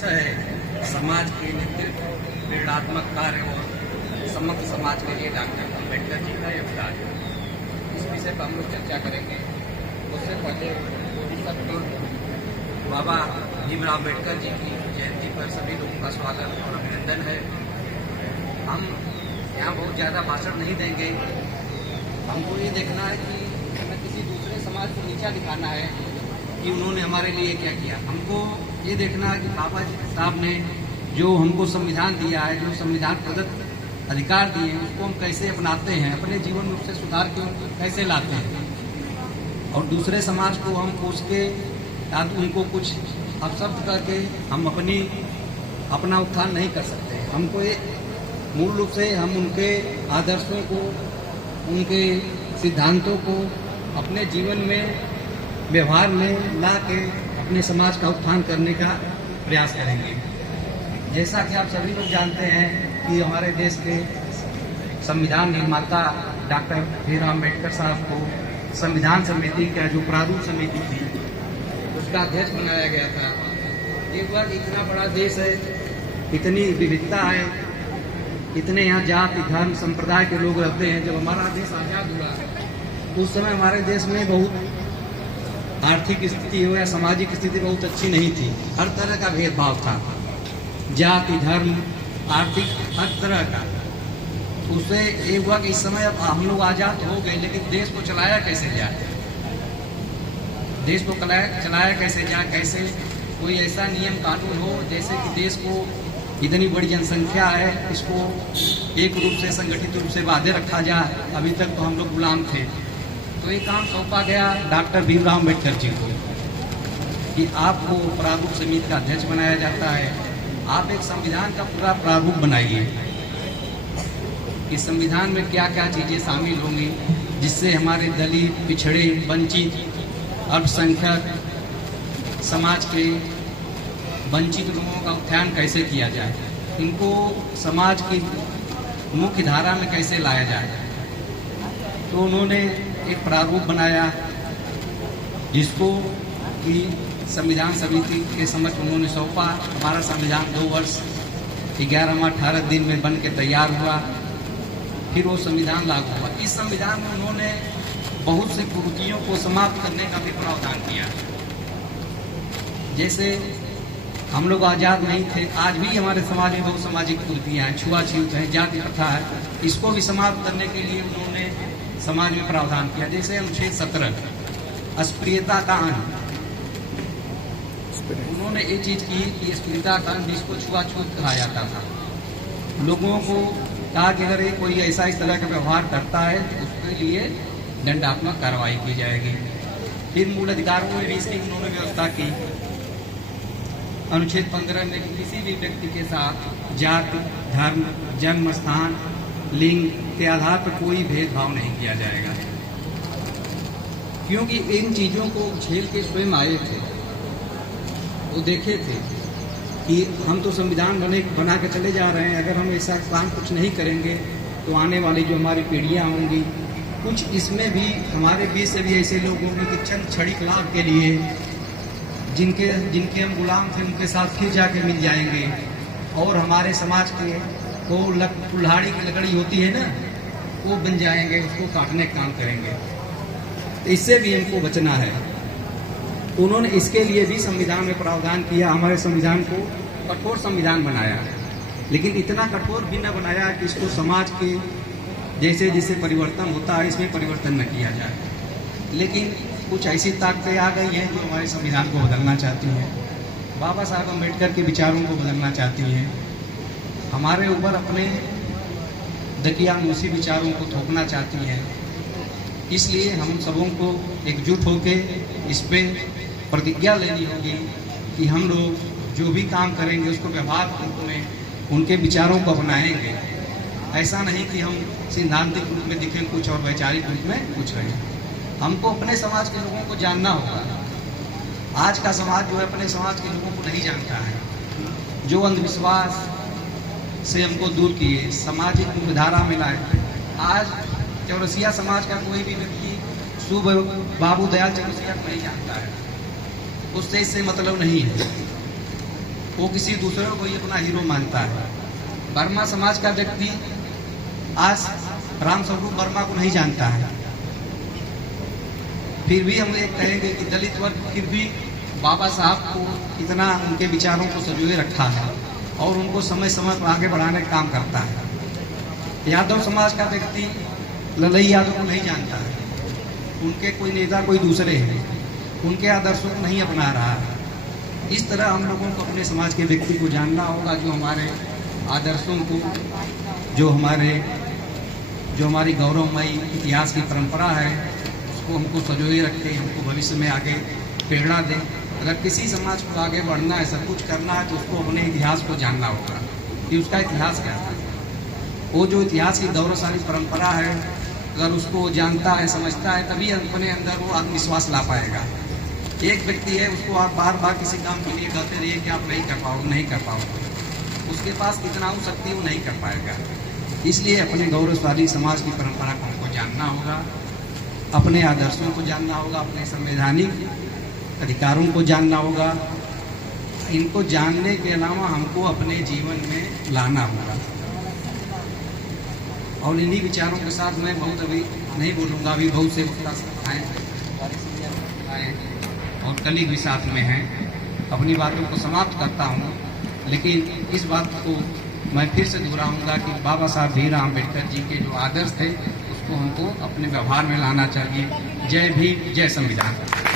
विषय है समाज के नेतृत्व, प्रेरणात्मक कार्य और समग्र समाज के लिए डॉक्टर अम्बेडकर जी का योगदान। इस विषय पर हम लोग चर्चा करेंगे। उससे पहले बाबा भीमराव अम्बेडकर जी की जयंती पर सभी लोगों का स्वागत और अभिनंदन है। हम यहाँ बहुत ज़्यादा भाषण नहीं देंगे। हमको ये देखना है कि हमें किसी दूसरे समाज को नीचा दिखाना है कि उन्होंने हमारे लिए क्या किया। हमको ये देखना है कि बाबा जी साहब ने जो हमको संविधान दिया है, जो संविधान प्रदत्त अधिकार दिए हैं, उसको हम कैसे अपनाते हैं, अपने जीवन में उससे सुधार क्यों कैसे लाते हैं, और दूसरे समाज को हम उसके उनको कुछ अपशब्द करके हम अपना उत्थान नहीं कर सकते। हमको ये मूल रूप से हम उनके आदर्शों को, उनके सिद्धांतों को अपने जीवन में व्यवहार में ला के अपने समाज का उत्थान करने का प्रयास करेंगे। जैसा कि आप सभी लोग जानते हैं कि हमारे देश के संविधान निर्माता डॉक्टर भीमराव अम्बेडकर साहब को संविधान समिति का जो प्रारूप समिति थी उसका अध्यक्ष बनाया गया था। एक बार इतना बड़ा देश है, इतनी विविधता है, इतने यहाँ जाति धर्म संप्रदाय के लोग रहते हैं। जब हमारा देश आज़ाद हुआ उस समय हमारे देश में बहुत आर्थिक स्थिति हो या सामाजिक स्थिति बहुत अच्छी नहीं थी। हर तरह का भेदभाव था, जाति धर्म आर्थिक हर तरह का। उससे ये हुआ कि इस समय अब हम लोग आज़ाद हो गए, लेकिन देश को चलाया कैसे जाए, देश को चलाया कैसे जाए, कैसे कोई ऐसा नियम कानून हो जैसे कि देश को इतनी बड़ी जनसंख्या है, इसको एक रूप से संगठित रूप से बांधे रखा जाए। अभी तक तो हम लोग गुलाम थे। तो ये काम सौंपा गया डॉक्टर भीमराव अम्बेडकर जी को कि आपको प्रारूप समिति का अध्यक्ष बनाया जाता है। आप एक संविधान का पूरा प्रारूप बनाइए। इस संविधान में क्या क्या चीज़ें शामिल होंगी जिससे हमारे दलित, पिछड़े, वंचित, अल्पसंख्यक समाज के वंचित लोगों का उत्थान कैसे किया जाए, इनको समाज की मुख्य धारा में कैसे लाया जाए। तो उन्होंने एक प्रारूप बनाया जिसको कि संविधान समिति के समक्ष उन्होंने सौंपा। हमारा संविधान 2 वर्ष 11 माह 18 दिन में बन के तैयार हुआ। फिर वो संविधान लागू हुआ। इस संविधान में उन्होंने बहुत सी कुरीतियों को समाप्त करने का भी प्रावधान किया। जैसे हम लोग आज़ाद नहीं थे, आज भी हमारे समाज में बहुत सामाजिक कुरीतियाँ हैं, छुआछूत है, जाति प्रथा है। इसको भी समाप्त करने के लिए उन्होंने समाज में प्रावधान किया। जैसे अनुच्छेद 17 अस्पृश्यता का अंत, उन्होंने ये चीज़ की कि अस्पृश्यता का अंत जिसको छुआछूत कहा जाता था, लोगों को कहा कि अगर कोई ऐसा इस तरह का व्यवहार करता है तो उसके लिए दंडात्मक कार्रवाई की जाएगी। फिर मूल अधिकारों में भी इसकी उन्होंने व्यवस्था की। अनुच्छेद 15 में किसी भी व्यक्ति के साथ जाति, धर्म, जन्म स्थान, लिंग के आधार पर कोई भेदभाव नहीं किया जाएगा, क्योंकि इन चीज़ों को झेल के स्वयं आए थे। वो देखे थे कि हम तो संविधान बना के चले जा रहे हैं, अगर हम ऐसा काम कुछ नहीं करेंगे तो आने वाली जो हमारी पीढ़ियाँ होंगी, कुछ इसमें भी हमारे बीच से भी ऐसे लोग होंगे कि चंद क्षणिक लाभ के लिए जिनके हम गुलाम थे उनके साथ फिर जाके मिल जाएंगे और हमारे समाज के वो कुल्हाड़ी की लकड़ी होती है ना, वो बन जाएंगे, उसको काटने का काम करेंगे। तो इससे भी हमको बचना है। तो उन्होंने इसके लिए भी संविधान में प्रावधान किया। हमारे संविधान को कठोर संविधान बनाया, लेकिन इतना कठोर भी न बनाया कि इसको समाज के जैसे जैसे परिवर्तन होता है इसमें परिवर्तन न किया जाए। लेकिन कुछ ऐसी ताकतें आ गई हैं जो हमारे संविधान को बदलना चाहती हैं, बाबा साहब अम्बेडकर के विचारों को बदलना चाहती हैं, हमारे ऊपर अपने दकियानूसी विचारों को थोपना चाहती हैं। इसलिए हम सबों को एकजुट होकर इस पर प्रतिज्ञा लेनी होगी कि हम लोग जो भी काम करेंगे उसको व्यवहार रूप में उनके विचारों को अपनाएंगे। ऐसा नहीं कि हम सिद्धांतिक रूप में दिखें कुछ और वैचारिक रूप में कुछ रहें। हमको अपने समाज के लोगों को जानना होगा। आज का समाज जो है अपने समाज के लोगों को नहीं जानता है, जो अंधविश्वास से हमको दूर किए, सामाजिक मुख्यधारा में लाए। आज चौरसिया समाज का कोई भी व्यक्ति शुभ बाबू दयाल चौरसिया को नहीं जानता है, उससे इससे मतलब नहीं है। वो किसी दूसरे को ही अपना हीरो मानता है। वर्मा समाज का व्यक्ति आज राम स्वरूप वर्मा को नहीं जानता है, फिर भी हम ये कहेंगे कि दलित वर्ग फिर भी बाबा साहब को इतना उनके विचारों को संजोए रखा है और उनको समय समय पर आगे बढ़ाने का काम करता है। यादव समाज का व्यक्ति ललई यादव को नहीं जानता है, उनके कोई नेता कोई दूसरे हैं, उनके आदर्शों को नहीं अपना रहा है। इस तरह हम लोगों को अपने समाज के व्यक्ति को जानना होगा, जो हमारे आदर्शों को, जो हमारी गौरवमयी इतिहास की परंपरा है, उसको हमको संजोए रखे, हमको भविष्य में आगे प्रेरणा दे। अगर किसी समाज को आगे बढ़ना है, सब कुछ करना है, तो उसको अपने इतिहास को जानना होगा कि उसका इतिहास क्या है। वो जो इतिहास की गौरवशाली परंपरा है, अगर उसको जानता है, समझता है, तभी अपने अंदर वो आत्मविश्वास ला पाएगा। एक व्यक्ति है, उसको आप बार बार किसी काम के लिए कहते रहिए कि आप नहीं कर पाओगे, नहीं कर पाओगे, उसके पास कितना हो सकती है वो नहीं कर पाएगा। इसलिए अपने गौरवशाली समाज की परंपरा को हमको जानना होगा, अपने आदर्शों को जानना होगा, अपने संवैधानिक अधिकारों को जानना होगा। इनको जानने के अलावा हमको अपने जीवन में लाना होगा। और इन्हीं विचारों के साथ मैं बहुत अभी नहीं बोलूँगा, अभी बहुत से आए और कलीग भी साथ में हैं, अपनी बातों को समाप्त करता हूँ। लेकिन इस बात को मैं फिर से दोहराऊंगा कि बाबा साहब भीमराव अम्बेडकर जी के जो आदर्श थे, उसको हमको अपने व्यवहार में लाना चाहिए। जय भीम, जय संविधान।